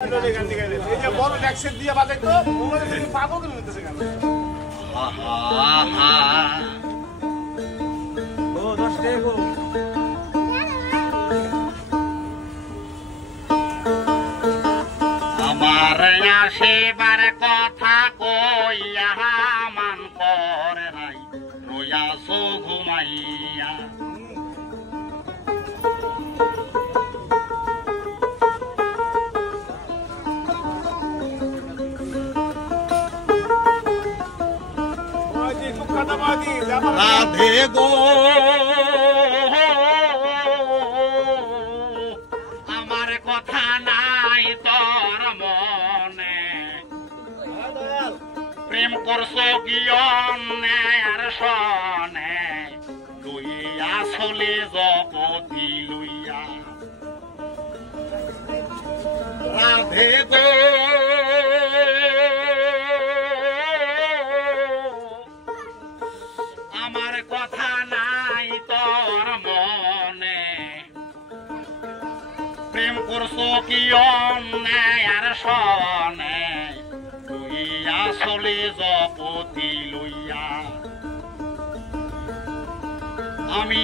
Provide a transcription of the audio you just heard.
বড় ট্যাক্সের দিয়ে বাজাই তো পাগল করে নিতেছে কেন? আমার আসিবার কথা কইয়া মান করে নাই রইয়াছো ঘুমাইয়া। রাধে গো আমার কথা নাই তোর মনে, প্রেম করছো কি অন্যায়ের সনে লইয়া চলে জগতি লইয়া। রাধে গো আমার কথা নাই তোর মনে, প্রেম করছো কি অন্যায়ের সনে লইয়া চলে জগতি লইয়া। আমি